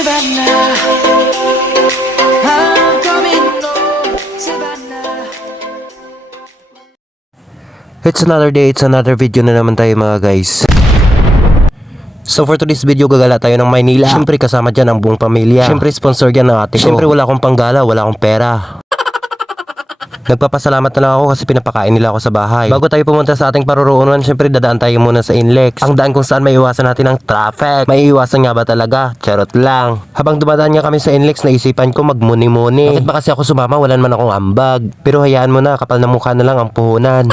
Savannah, I'm coming home, Savannah. It's another day, it's another video na naman tayo mga guys. So for today's video, gagala tayo ng Maynila. Siyempre kasama dyan ang buong pamilya. Siyempre sponsor dyan ng ate ko. Siyempre wala akong panggala, wala akong pera. Nagpapasalamat na lang ako kasi pinapakain nila ako sa bahay. Bago tayo pumunta sa ating paruroonan, syempre dadaan tayo muna sa Inlex. Ang daan kung saan may iwasan natin ang traffic. May iwasan nga ba talaga? Charot lang. Habang dumadaan nga kami sa Inlex, naisipan ko magmuni-muni. Bakit ba kasi ako sumama? Wala naman akong ambag. Pero hayaan mo na, kapal na mukha na lang ang puhunan.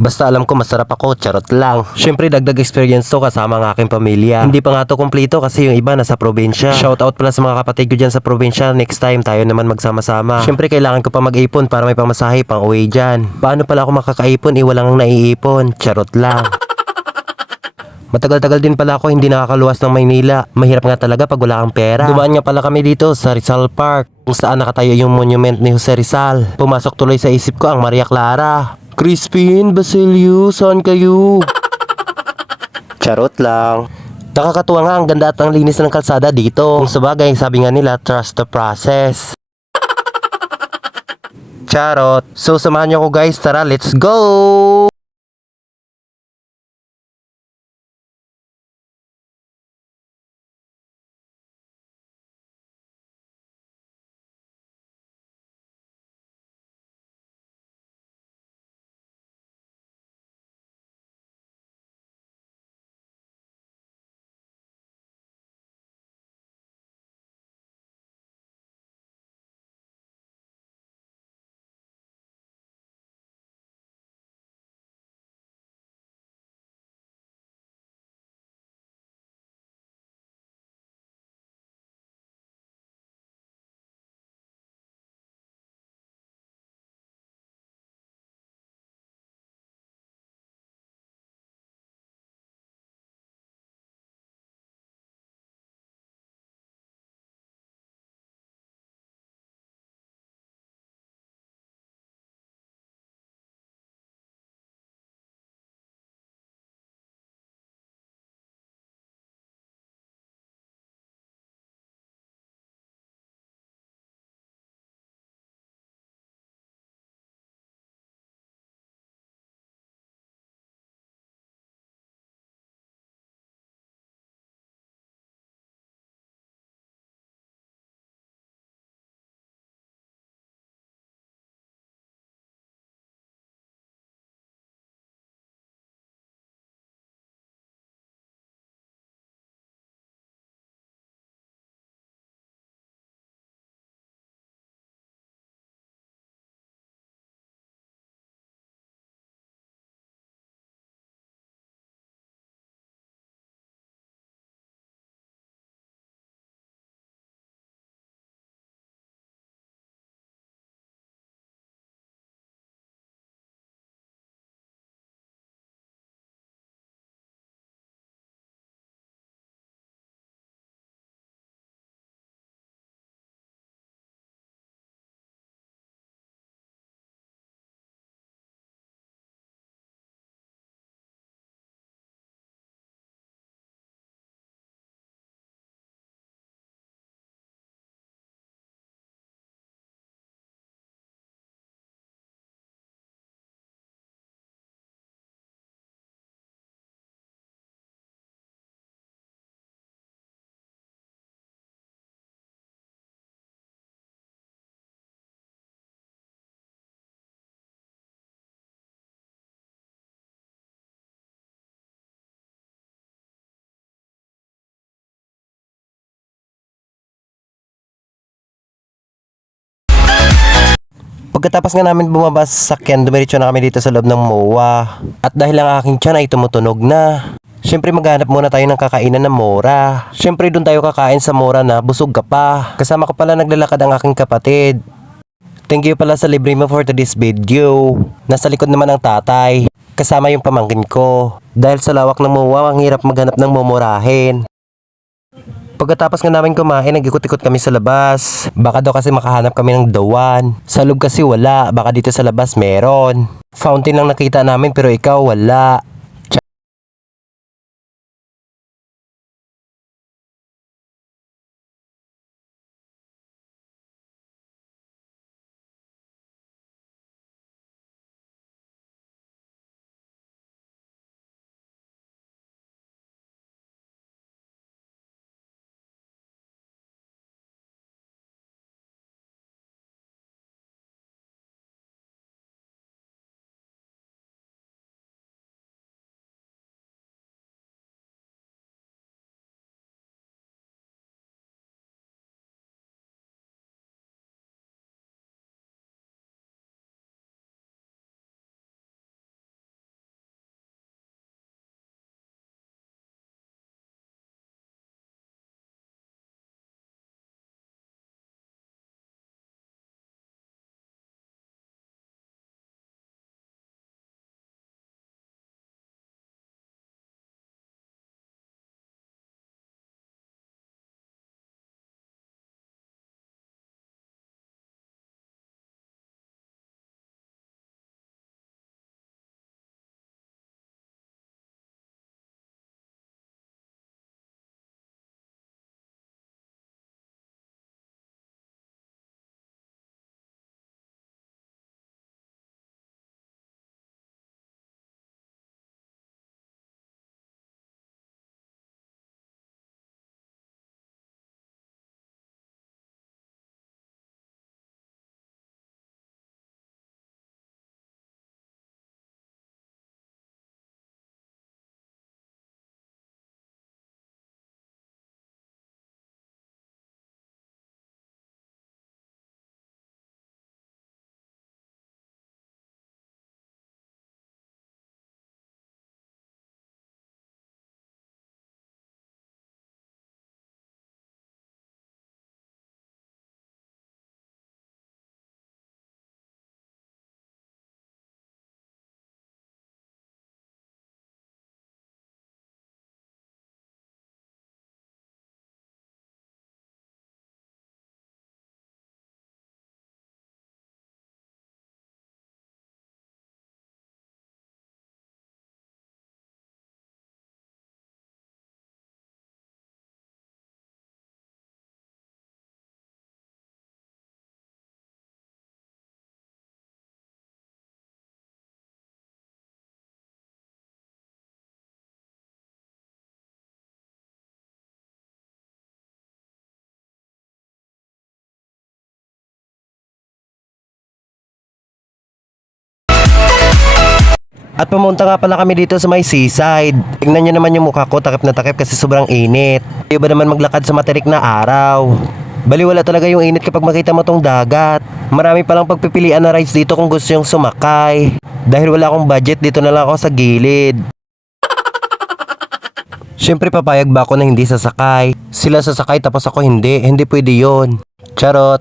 Basta alam ko masarap ako, charot lang. Syempre dagdag experience to kasama ang aking pamilya. Hindi pa nga to kumpleto kasi yung iba nasa probinsya. Shoutout pala sa mga kapatid ko dyan sa probinsya. Next time tayo naman magsama-sama. Syempre kailangan ko pa mag-ipon para may pamasahe pang uwi dyan. Paano pala ako makakaipon? Walang ang naiipon. Charot lang. Matagal-tagal din pala ako hindi nakakaluwas ng Maynila. Mahirap nga talaga pag wala kang pera. Dumaan nga pala kami dito sa Rizal Park, kung saan nakatayo yung monument ni Jose Rizal. Pumasok tuloy sa isip ko ang Maria Clara. Crispin, Basilio, saan kayo? Charot lang. Nakakatuwa nga, ang ganda at ang linis ng kalsada dito. Kung sabagay, sabi nga nila, trust the process. Charot. So samahan niyo ako guys, tara, let's go! Pagkatapos nga namin bumaba sa sakyan, dumiretso na kami dito sa loob ng MOA. At dahil ang aking tiyan ay tumutunog na, syempre maghanap muna tayo ng kakainan na mura. Syempre doon tayo kakain sa mura na busog ka pa. Kasama ko pala naglalakad ang aking kapatid. Thank you pala sa libre mo for today's video. Nasa likod naman ang tatay, kasama yung pamangkin ko. Dahil sa lawak ng MOA, ang hirap maghanap ng mumurahin. Pagkatapos nga namin kumain, nag-ikot-ikot kami sa labas. Baka daw kasi makahanap kami ng dawan. Sa loob kasi wala, baka dito sa labas meron. Fountain lang nakita namin pero ikaw wala. At pumunta nga pala kami dito sa may seaside. Tingnan nyo naman yung mukha ko, takip na takip kasi sobrang init. Ayaw ba naman maglakad sa matirik na araw? Baliwala talaga yung init kapag makita mo tong dagat. Marami palang pagpipilian na rides dito kung gusto yung sumakay. Dahil wala akong budget, dito na lang ako sa gilid. Siyempre papayag ba ako na hindi sasakay? Sila sasakay tapos ako hindi. Hindi pwede yon. Charot.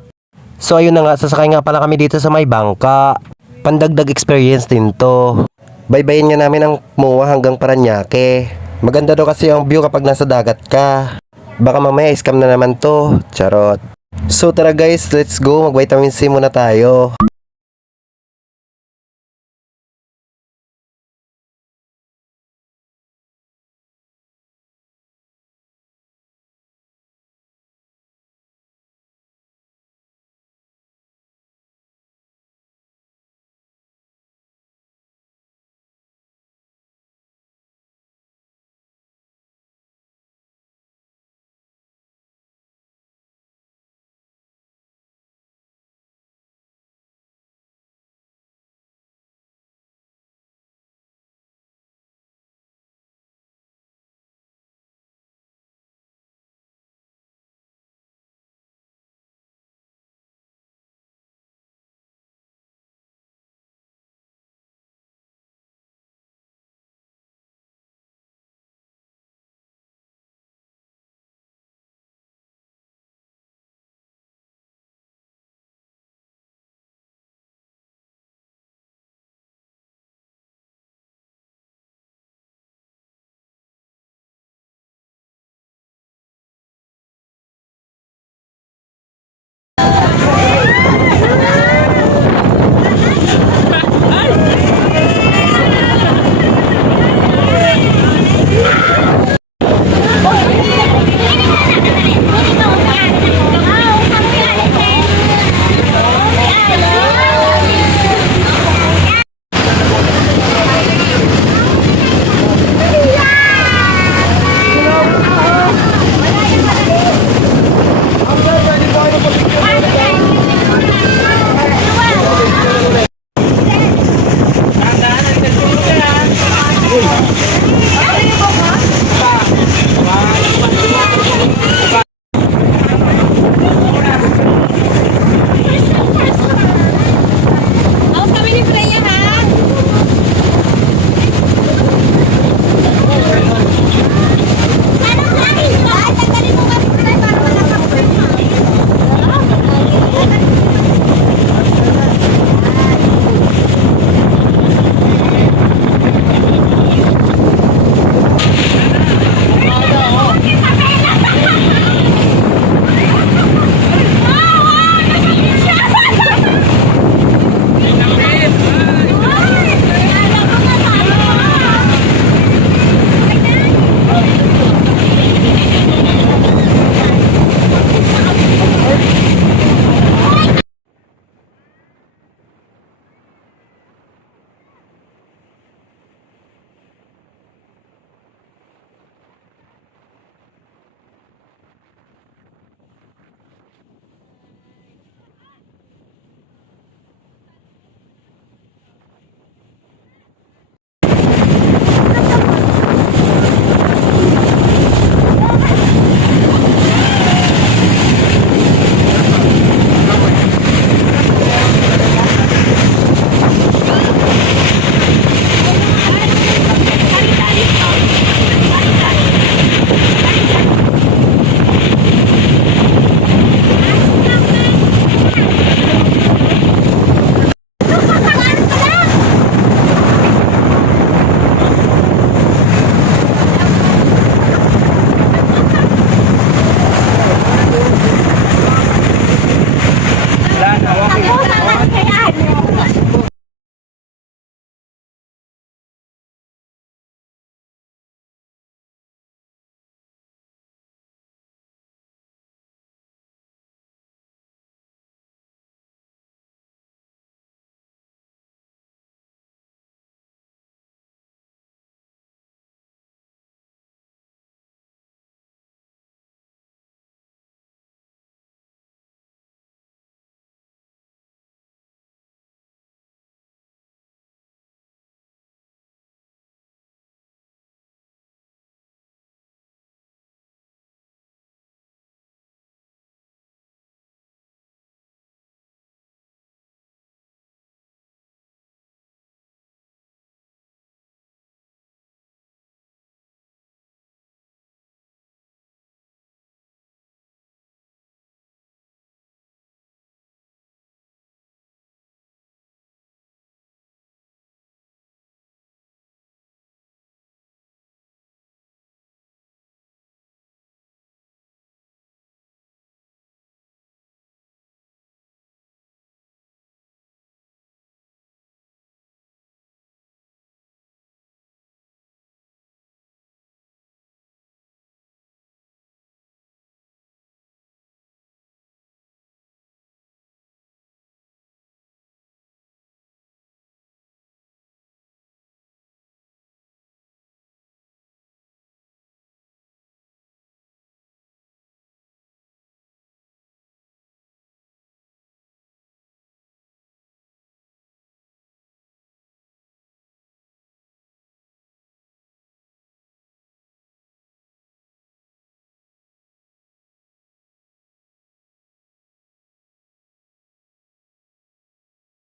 So ayun na nga, sasakay nga pala kami dito sa may bangka. Pandagdag experience din to. Baybayin nga namin ang MOA hanggang Paranaque. Maganda daw kasi ang view kapag nasa dagat ka. Baka mamaya scam na naman to. Charot. So tara guys, let's go. Mag-vitamin C muna tayo.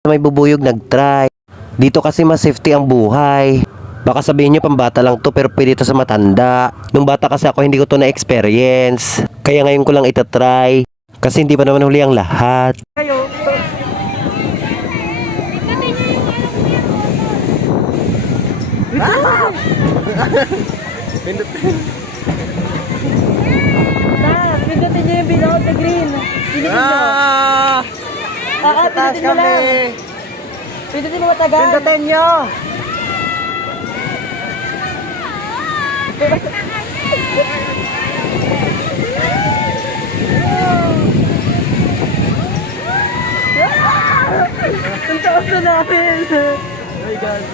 may bubuyog nag-try. Dito kasi mas safety ang buhay. Baka sabihin nyo pambata lang to pero pwede to sa matanda. Nung bata kasi ako hindi ko to na-experience. Kaya ngayon ko lang itatry. Kasi hindi pa naman huli ang lahat. Pindutin nyo yung below the green. Pindutin nyo. Pindutin nyo lang. Pindutin mo matagal. Pindutin nyo. Ang taas na namin. Oh my God.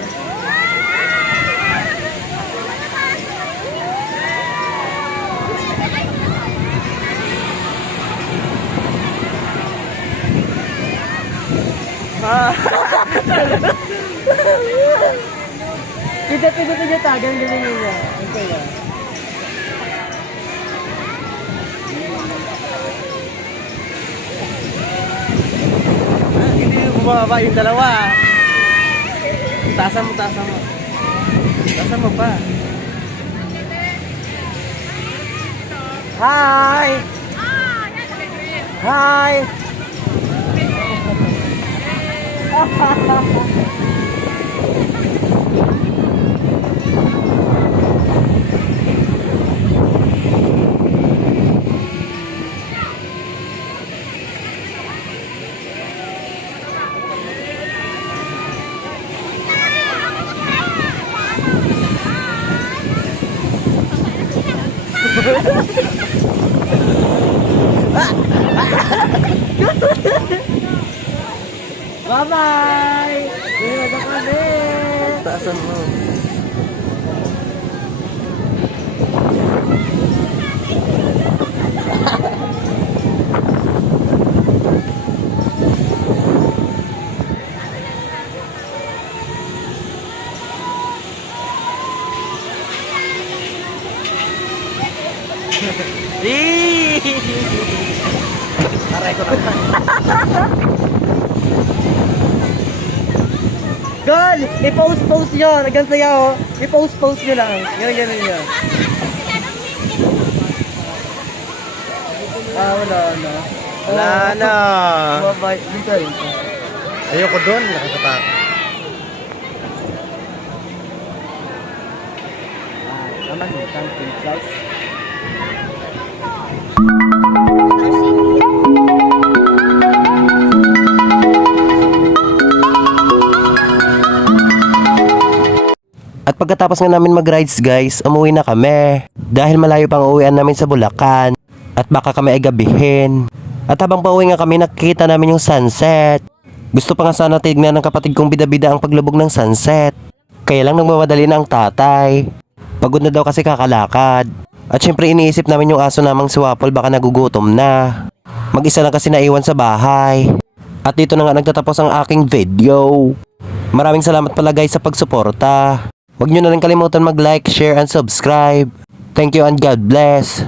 Pindutin nyo tagang galing nyo. Okay ba? Hindi bumaba yung dalawa. Tasan mo, tasan mo. Tasan mo pa. Hi! Hi! Bye-bye! Uwi na kami! Taasan mo. Aray ko na. Girl! I-post nyo! Hanggang saya oh! I-post nyo lang! Ganun nyo! Wala na. Wala na. Bye-bye. Dito rin. Ayoko doon. Nakakatakot. Naman mo, camping flight. At pagkatapos nga namin mag-rides guys, umuwi na kami. Dahil malayo pang uwian namin sa Bulacan. At baka kami ay gabihin. At habang pauwi nga kami, nakikita namin yung sunset. Gusto pa nga sana tignan ng kapatid kong bida-bida ang paglubog ng sunset. Kaya lang nagmamadali na ang tatay. Pagod na daw kasi kakalakad. At syempre iniisip namin yung aso namang si Waffle baka nagugutom na. Mag-isa na kasi naiwan sa bahay. At dito na nga nagtatapos ang aking video. Maraming salamat pala guys sa pagsuporta. Huwag nyo na rin kalimutan mag-like, share, and subscribe. Thank you and God bless.